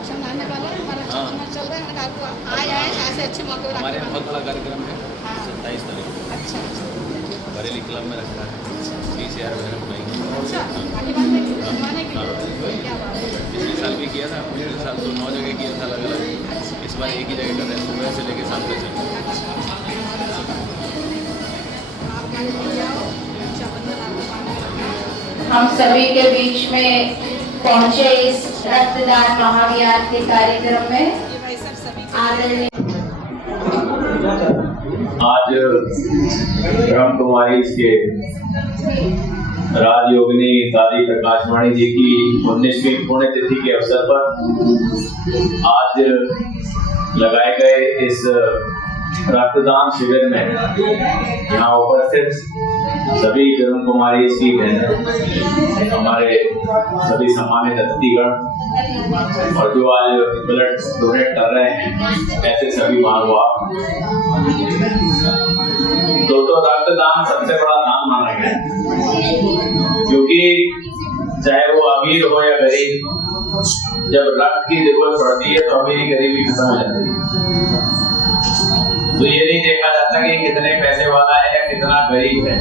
अच्छा लाने वाला है हमारा चल रहा है मैंने आपको आए ऐसे अच्छे मौके पर हमारे यहाँ बहुत बड़ा कार्यक्रम है। हाँ। 27 तारीख को अच्छा बरेली क्लब में रखा है। 30,000 बहन बनाएंगे। अच्छा आगे बढ़ने के लिए क्या बात है। पिछले साल भी किया था, पिछले साल तो 9 जगह किया था अलग अलग। इस बार एक ही जगह कर रहे हैं, सुबह से लेकर शाम तक चल। हम सभी के बीच में पहुंचे इस रक्तदान महाअभियान के कार्यक्रम में आदरणीय आज ब्रह्म कुमारी के राजयोगिनी दादी प्रकाशवाणी जी की 19वीं पुण्यतिथि के अवसर पर आज लगाए गए इस रक्तदान शिविर में यहाँ उपस्थित सभी ब्रह्म कुमारी की बहनें, हमारे सभी सम्मानित अतिथिगण और जो आज ब्लड डोनेट कर रहे हैं ऐसे सभी मानवा। दोस्तों, रक्तदान सबसे बड़ा दान माना गया है, क्योंकि चाहे वो अमीर हो या गरीब, जब रक्त की जरूरत पड़ती है तो अमीरी गरीबी खत्म हो जाती है। तो ये नहीं देखा जाता कि कितने पैसे वाला है या कितना गरीब है।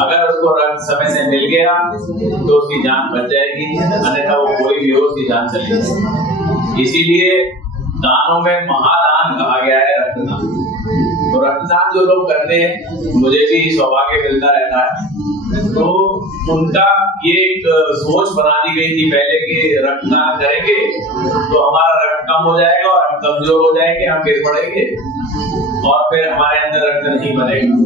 अगर उसको रक्त समय से मिल गया तो उसकी जान बच जाएगी, अन्यथा वो कोई भी हो उसकी जान चली जाएगी। इसीलिए दानों में महादान कहा गया है रक्तदान। तो रक्तदान जो लोग करते हैं, मुझे भी सौभाग्य मिलता रहता है, तो उनका ये एक सोच बना दी गई थी पहले कि रक्तदान करेंगे तो हमारा रक्त कम हो जाएगा और हम कमजोर हो जाएंगे, हम गिर पड़ेंगे और फिर हमारे अंदर रक्त नहीं बनेगा।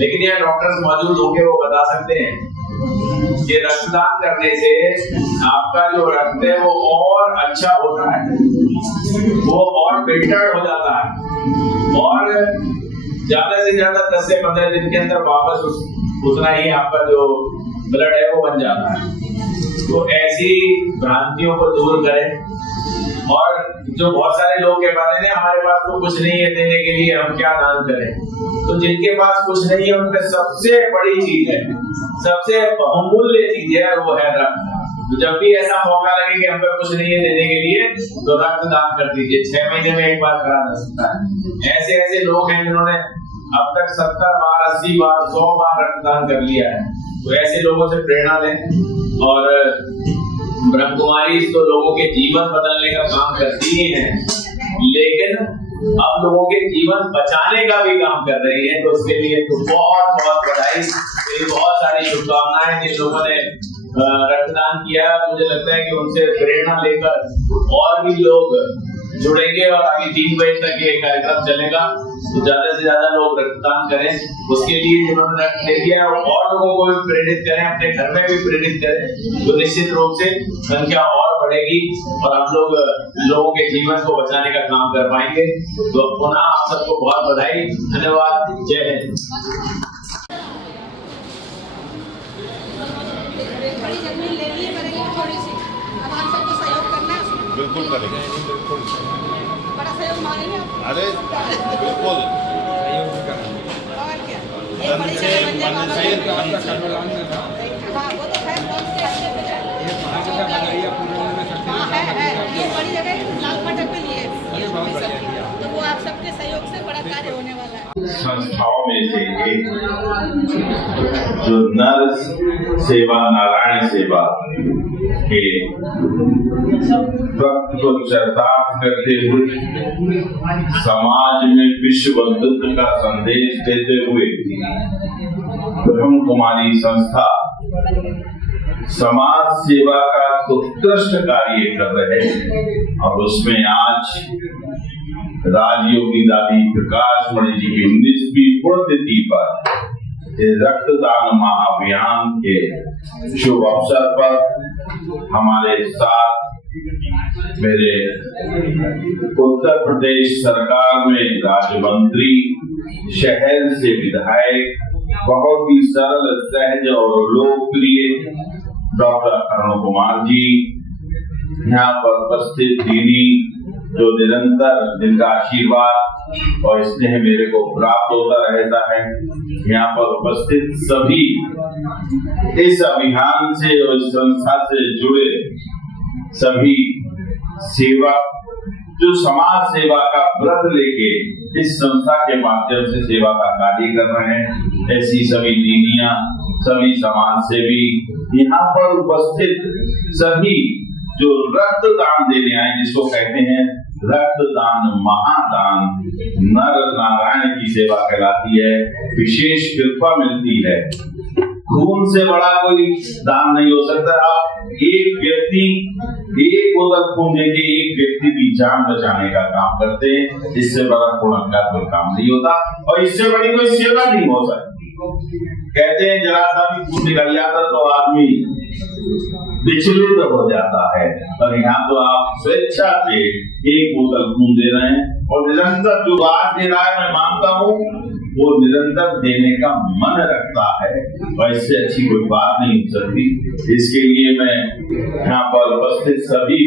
लेकिन यहाँ डॉक्टर्स मौजूद होंगे, वो बता सकते हैं कि रक्तदान करने से आपका जो रक्त है वो और अच्छा होता है, वो और फिल्टर्ड हो जाता है और ज्यादा से ज्यादा 10 से 15 दिन के अंदर वापस उतना ही आपका जो ब्लड है वो बन जाता है। तो ऐसी भ्रांतियों को दूर करें। और जो बहुत सारे लोग कह पाते हैं हमारे पास तो कुछ नहीं है देने के लिए, हम क्या दान करें। तो जिनके पास कुछ नहीं है उनमें सबसे बड़ी चीज है, सबसे बहुमूल्य चीज है, वो है रक्त। तो जब भी ऐसा मौका लगे कि हम पे कुछ नहीं है देने के लिए तो रक्तदान कर दीजिए। 6 महीने में एक बार करा जा सकता है। ऐसे ऐसे लोग हैं जिन्होंने अब तक 70 बार, 80 बार, 100 बार रक्तदान कर लिया है। तो ऐसे लोगों से प्रेरणा लें। और ब्रह्म कुमारी तो लोगों के जीवन बदलने का काम करती ही है, लेकिन अब लोगों के जीवन बचाने का भी काम कर रही है। तो उसके लिए तो बहुत बहुत बधाई, मेरी बहुत सारी शुभकामनाएं। जिन लोगों ने रक्तदान किया, मुझे लगता है कि उनसे प्रेरणा लेकर और भी लोग जुड़ेंगे और आगे 3 बजे तक ये कार्यक्रम चलेगा। तो ज्यादा से ज्यादा लोग रक्तदान करें। उसके लिए जिन्होंने रक्त दे दिया है और लोगों को भी प्रेरित करें, अपने घर में भी प्रेरित करें, तो निश्चित रूप से संख्या और बढ़ेगी और हम लोग लोगों के जीवन को बचाने का काम कर पाएंगे। तो पुनः आप सबको बहुत बधाई, धन्यवाद, जय हिंद। बड़ी जमीन ले ली है बरेली में थोड़ी सी, अब आप सबको सहयोग करना है उसमें। बिल्कुल करेंगे, बिल्कुल बड़ा सहयोग मांगेंगे आप। अरे बिल्कुल और क्या ये बड़ी जगह बन जाए बाबा शहर का आपका सर्वलान में था, हाँ वो तो खैर बहुत से अच्छे पे है। ये 5 जगह बनाइए पूरे में सकते हाँ है ये बड़ी जगह लाल फाटक पे लिए ये बहुत बढ़िया सब। तो वो आप सबके सहयोग से बड़ा कार्य होने वाला है। संस्थाओं में से एक जो नर सेवा नारायण सेवा के वक्त को चरितार्थ करते हुए समाज में विश्व बंधुत्व का संदेश देते हुए ब्रह्म कुमारी संस्था समाज सेवा का उत्कृष्ट कार्य कर रहे हैं। और उसमें आज राजयोगी दादी प्रकाशवाणी जी की 19वीं पुण्यतिथि पर रक्तदान महाअभियान के शुभ अवसर पर हमारे साथ मेरे उत्तर प्रदेश सरकार में राज्य मंत्री, शहर से विधायक, बहुत ही सरल, सहज और लोकप्रिय डॉक्टर अरुण कुमार जी, यहाँ पर उपस्थित दीदी जो निरंतर जिनका आशीर्वाद और स्नेह मेरे को प्राप्त होता रहता है। यहाँ पर उपस्थित सभी इस अभियान से और इस संस्था से जुड़े सभी सेवक जो समाज सेवा का व्रत लेके इस संस्था के माध्यम से सेवा का कार्य कर रहे हैं, ऐसी सभी दीदियां, सभी समाज सेवी, यहाँ पर उपस्थित सभी जो रक्तदान देने आए, जिसको कहते हैं रक्तदान महादान, नर नारायण की सेवा कहलाती है, विशेष कृपा मिलती है। खून से बड़ा कोई दान नहीं हो सकता। आप एक व्यक्ति एक बोतल खून देके एक व्यक्ति की जान बचाने का काम करते हैं, इससे बड़ा पुण्य का कोई काम नहीं होता और इससे बड़ी कोई सेवा नहीं हो सकती। कहते हैं जरा सा भी खून निकल जाता तो आदमी विचलित हो जाता है, और यहाँ तो आप स्वेच्छा से एक बोतल खून दे रहे हैं और निरंतर जो बात दे रहा है, मैं मानता हूँ वो निरंतर देने का मन रखता है और इससे अच्छी कोई बात नहीं हो सकती। इसके लिए मैं यहाँ पर उपस्थित सभी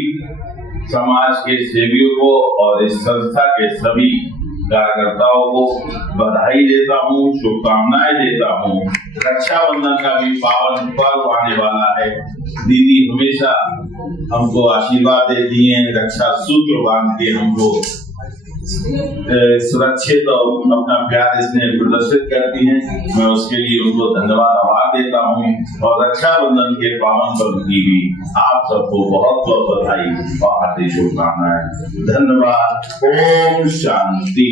समाज के सेवियों को और इस संस्था के सभी कार्यकर्ताओं को बधाई देता हूँ, शुभकामनाएं देता हूँ। रक्षाबंधन का भी पावन पर्व आने वाला है। दीदी हमेशा हमको आशीर्वाद देती हैं, रक्षा सूत्र बांध के हमको सुरक्षित और अपना प्यार इसमें प्रदर्शित करती हैं। मैं उसके लिए उनको धन्यवाद आभार देता हूँ और रक्षाबंधन के पावन पर्व की भी आप सबको बहुत बहुत बधाई और हार्दिक शुभकामनाएं। धन्यवाद। ओम शांति।